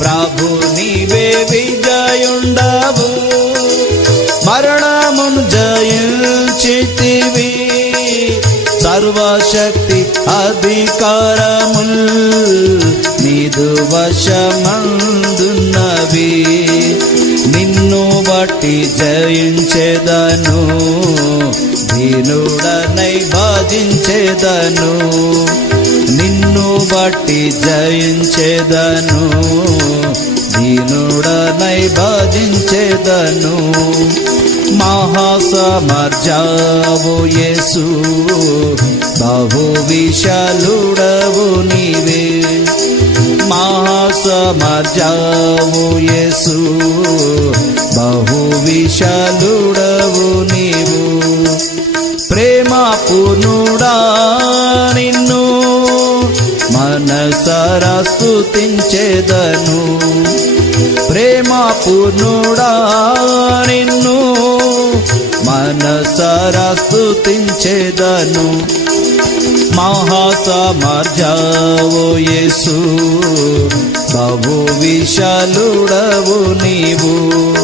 ప్రభు నీవే విజయుండవు. మరణమును జయించితివి. సర్వశక్తి అధికారముల్ నీదు వశమందున్నవి. నిన్ను బట్టి జయించేదను దీనుడనై భజించేదను బట్టి జయించేదను. దీనుడనై బాధించేదను మహాసమర్జావు యేసు బహు విశాలుడవు నీవే. మహాసమర్జావు యేసు బహు విశాలుడవు నీవు. ప్రేమ పును మనసరా స్తుతించేదను. ప్రేమ పూర్ణుడా నిన్ను మనసరా స్తుతించేదను. మహాసమర్జావు యేసు బహు విశాలుడవు నీవు.